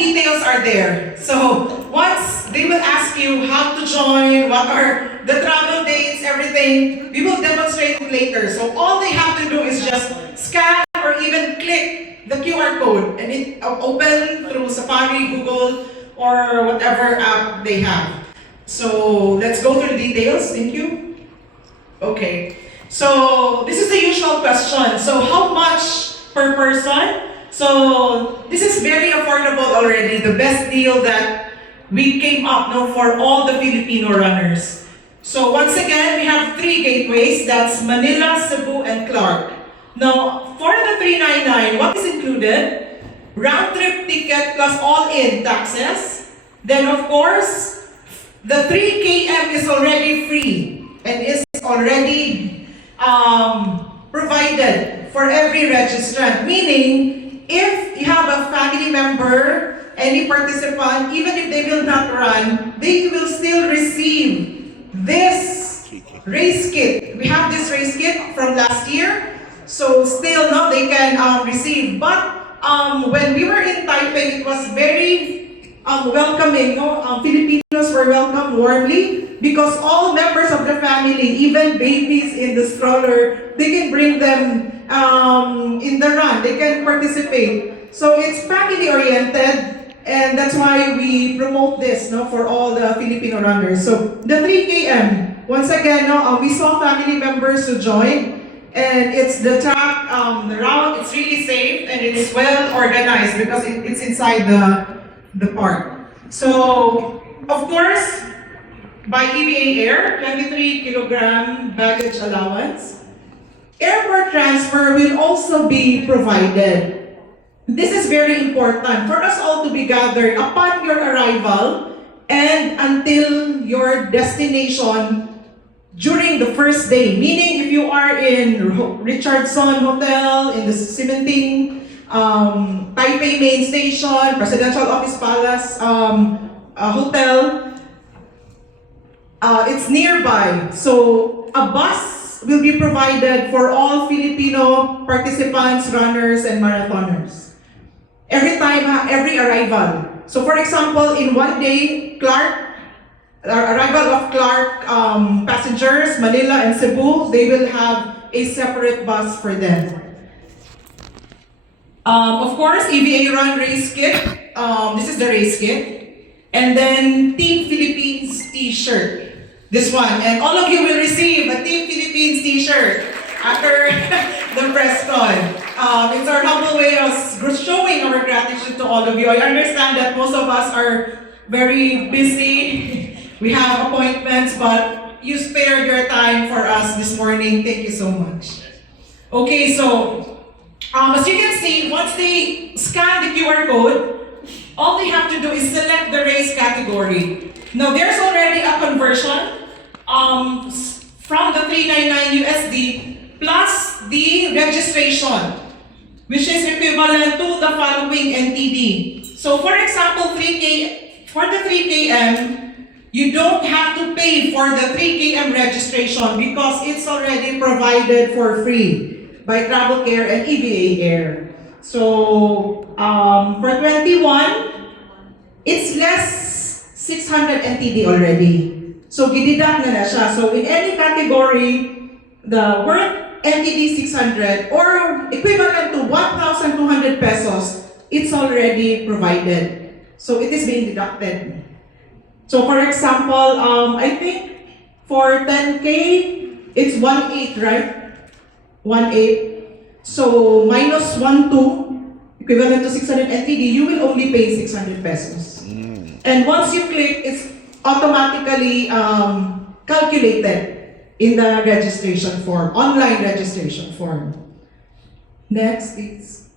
details are there. So once they will ask you how to join, what are the travel dates, everything, we will demonstrate it later. So all they have to do is just scan or even click the QR code and it open through Safari, Google, or whatever app they have. So let's go through the details. Thank you. Okay. So this is the usual question. So how much per person? So this is very affordable already. The best deal that we came up for all the Filipino runners. So once again, we have 3 gateways. That's Manila, Cebu, and Clark. Now, for the 399, what is included? Round-trip ticket plus all-in taxes. Then, of course, the 3 km is already free and is already provided for every registrant. Meaning, if you have a family member, any participant, even if they will not run, they will still receive this race kit. We have this race kit from last year, so still now they can receive. But when we were in Taipei, it was very welcoming. Filipinos were welcomed warmly because all members of the family, even babies in the stroller, they can bring them in the run. They can participate. So it's family-oriented. And that's why we promote this for all the Filipino runners. So the 3 km, once again, we saw family members who joined. And it's the track, the route, it's really safe and it is well organized because it's inside the park. So, of course, by EVA Air, 23 kilogram baggage allowance. Airport transfer will also be provided. This is very important for us all to be gathered upon your arrival and until your destination during the first day. Meaning, if you are in Richardson Hotel, in the Cementing, Taipei Main Station, Presidential Office Palace Hotel, it's nearby. So, a bus will be provided for all Filipino participants, runners, and marathoners. Every time, every arrival. So for example, in one day, arrival of Clark passengers, Manila and Cebu, they will have a separate bus for them. Of course, EVA Run race kit. This is the race kit. And then Team Philippines t-shirt. This one. And all of you will receive a Team Philippines t-shirt after the press con. It's our humble way of showing our gratitude to all of you. I understand that most of us are very busy. We have appointments, but you spared your time for us this morning. Thank you so much. Okay, so as you can see, once they scan the QR code, all they have to do is select the race category. Now, there's already a conversion from the 399 USD plus the registration, which is equivalent to the following NTD. So for example, for the 3 km, you don't have to pay for the 3 km registration because it's already provided for free by Travel Care and EVA Air. So for 21, it's less 600 NTD already. So gididak na siya. So in any category, the worth NTD 600 or equivalent to 1,200 pesos, it's already provided. So it is being deducted. So for example, I think for 10K, it's 1/8, right? 1/8. So minus 1,2, equivalent to 600 NTD, you will only pay 600 pesos. And once you click, it's automatically calculated in the registration form, online registration form. Next, please.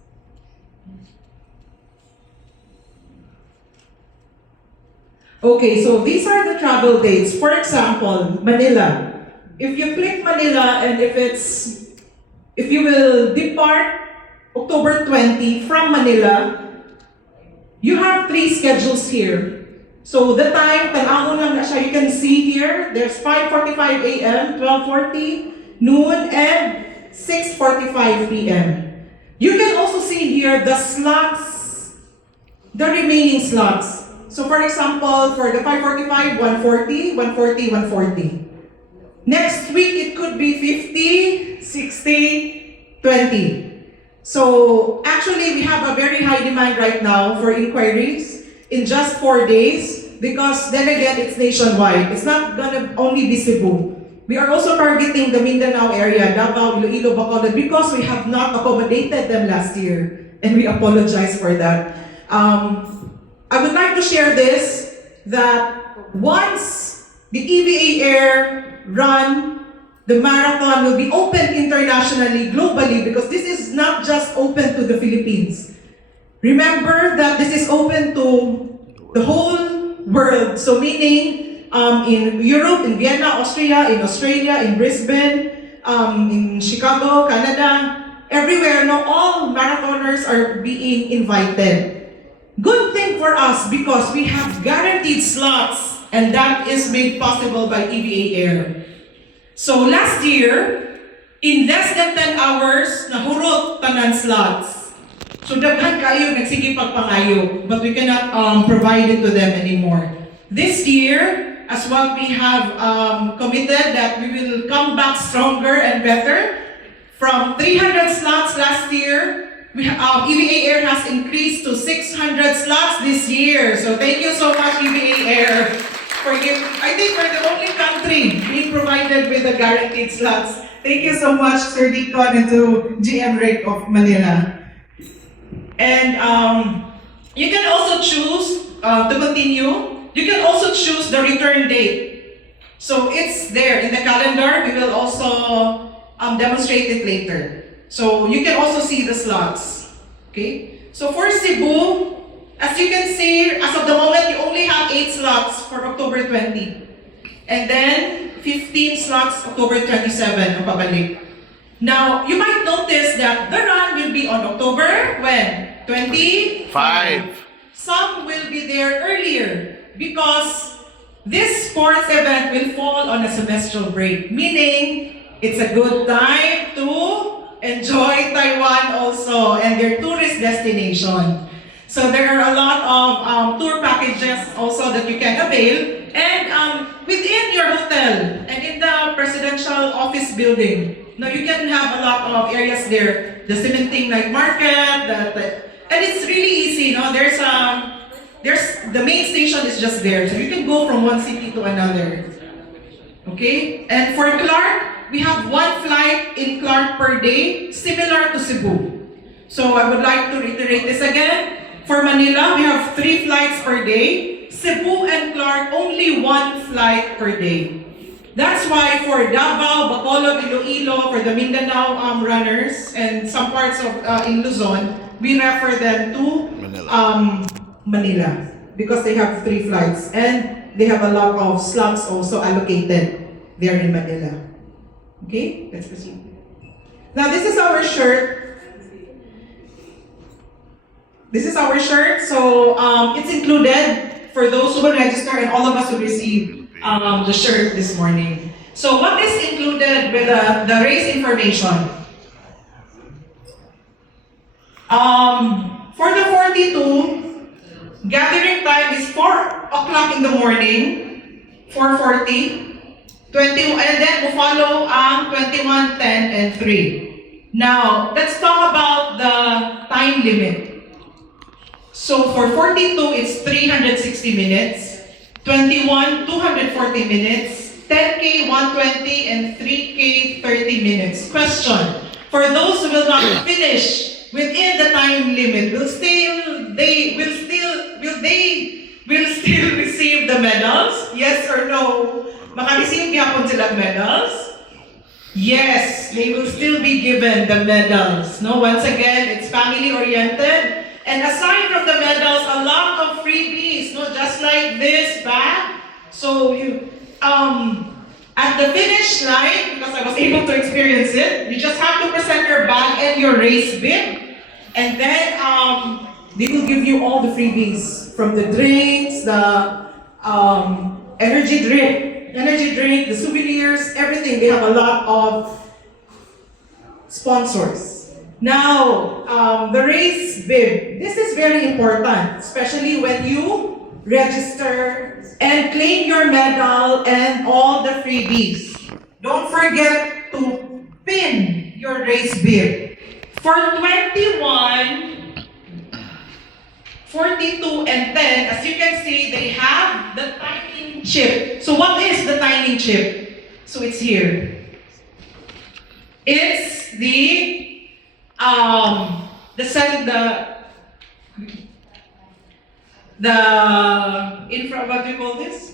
Okay, so these are the travel dates. For example, Manila. If you click Manila and if you will depart October 20 from Manila, you have 3 schedules here. So the time, tanaw lang na siya, you can see here, there's 5:45 a.m., 12:40, noon, and 6:45 p.m. You can also see here the slots the remaining slots. So for example, for the 545, 140, 140, 140. Next week, it could be 50, 60, 20. So actually, we have a very high demand right now for inquiries in just 4 days because then again, it's nationwide. It's not gonna only be Cebu. We are also targeting the Mindanao area, Davao, Iloilo, Bacolod, because we have not accommodated them last year. And we apologize for that. I would like to share this, that once the EVA Air run, the marathon will be open internationally, globally, because this is not just open to the Philippines. Remember that this is open to the whole world. So meaning in Europe, in Vienna, Austria, in Australia, in Brisbane, in Chicago, Canada, everywhere, no, all marathoners are being invited. Good thing for us because we have guaranteed slots and that is made possible by EVA Air. So last year, in less than 10 hours, nahurot tanan slots. So daghan kayo nagsige pagpangayo, but we cannot provide it to them anymore. This year, as what we have committed that we will come back stronger and better. From 300 slots last year, EVA Air has increased to 600 slots this year. So thank you so much, EVA Air, for giving. I think we're the only country being provided with the guaranteed slots. Thank you so much, Sir Deacon, and to GM Rick of Manila. And you can also choose to continue. You can also choose the return date. So it's there in the calendar. We will also demonstrate it later. So you can also see the slots. Okay? So for Cebu, as you can see, as of the moment, you only have 8 slots for October 20. And then 15 slots October 27, ang pabalik. Now, you might notice that the run will be on October, when? 25. Some will be there earlier because this sports event will fall on a semestral break, meaning it's a good time to enjoy Taiwan also and their tourist destination. So there are a lot of tour packages also that you can avail. And within your hotel and in the presidential office building, you can have a lot of areas there. The cementing night market, and it's really easy. There's the main station is just there, so you can go from one city to another. Okay, and for Clark, we have 1 flight in Clark per day, similar to Cebu. So I would like to reiterate this again. For Manila, we have 3 flights per day. Cebu and Clark, only 1 flight per day. That's why for Davao, Bacolod, Iloilo, for the Mindanao runners, and some parts of in Luzon, we refer them to Manila because they have 3 flights and they have a lot of slots also allocated there in Manila. Okay, let's proceed. Now this is our shirt. This is our shirt. So it's included for those who will register, and all of us will receive the shirt this morning. So what is included with the race information? For the 42, gathering time is 4 o'clock in the morning, 4:40. 20, and then we'll follow 21, 10, and 3. Now, let's talk about the time limit. So for 42, it's 360 minutes. 21, 240 minutes. 10K, 120, and 3K, 30 minutes. Question: for those who will not finish within the time limit, will they receive the medals? Yes or no? Maka-receive yapon sila medals? Yes, they will still be given the medals. Once again, it's family-oriented. And aside from the medals, a lot of freebies, just like this bag. So you, at the finish line, because I was able to experience it, you just have to present your bag and your race bib. And then they will give you all the freebies, from the drinks, the energy drink, the souvenirs, everything. They have a lot of sponsors. Now, the race bib. This is very important, especially when you register and claim your medal and all the freebies. Don't forget to pin your race bib. For 21, 42, and 10, as you can see, they have the timing chip. So what is the timing chip? So it's here. It's what do you call this?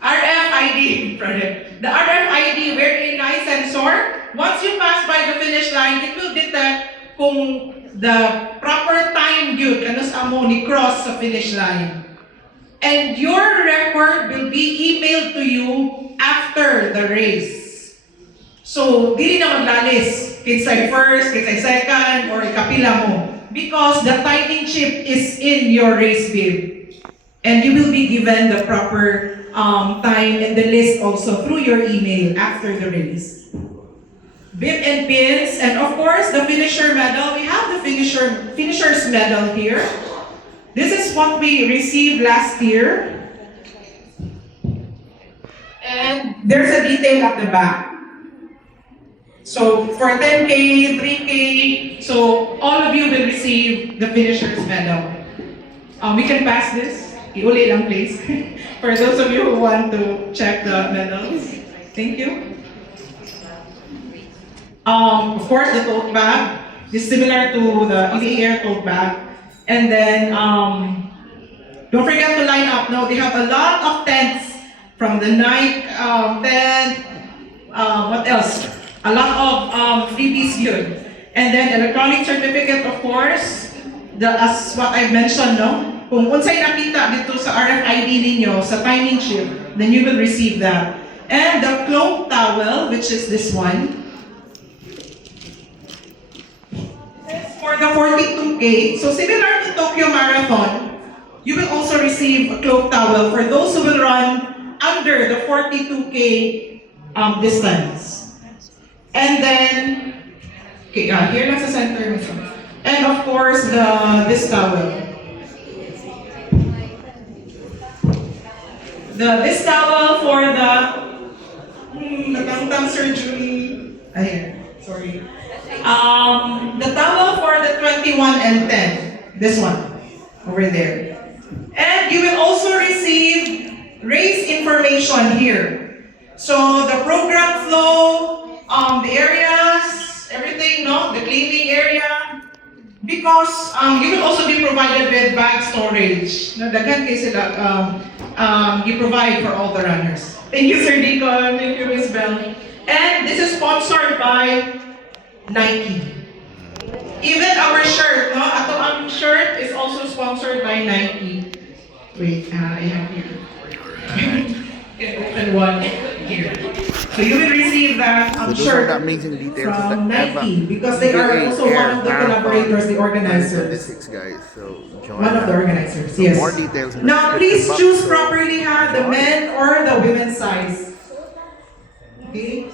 RFID, the RFID wherein I sensor, once you pass by the finish line, it will detect kung the proper time yun, ano sa amo ni cross sa finish line. And your record will be emailed to you after the race. So, dili na maglalis, kinsay first, kinsay second, or ikapila mo. Because the timing chip is in your race bib. And you will be given the proper time and the list also through your email after the race. Bib and pins, and of course the finisher medal. We have the finisher's medal here. This is what we received last year. And there's a detail at the back. So for 10K, 3K, so all of you will receive the finisher's medal. We can pass this. Iuli lang please. For those of you who want to check the medals. Thank you. Of course, the tote bag is similar to the EVA tote bag. And then, don't forget to line up. No, they have a lot of tents from the night tent. What else? A lot of freebies here. And then electronic certificate, of course. As what I mentioned, no? Kung unsay nakita dito sa RFID ninyo, sa timing chip, then you will receive that. And the cloth towel, which is this one. For the 42K, so similar to Tokyo Marathon, you will also receive a cloth towel for those who will run under the 42K distance. And then, okay, here lang sa center. And of course, this towel. This towel for the natangtang surgery. Ayan, sorry. The towel for the 21 and 10. This one, over there. And you will also receive race information here. So the program flow, the areas, everything, no? The cleaning area. Because you will also be provided with bag storage. No, daghan kayo sila you provide for all the runners. Thank you, Sir Deacon. Thank you, Ms. Bell. And this is sponsored by Nike. Even our shirt, no? Our shirt is also sponsored by Nike. Wait, I have here. Can open one here. So you will receive that shirt from Nike because they are also one of the collaborators, the organizers. One of the organizers, yes. More details. Now please choose properly the men or the women's size. Okay?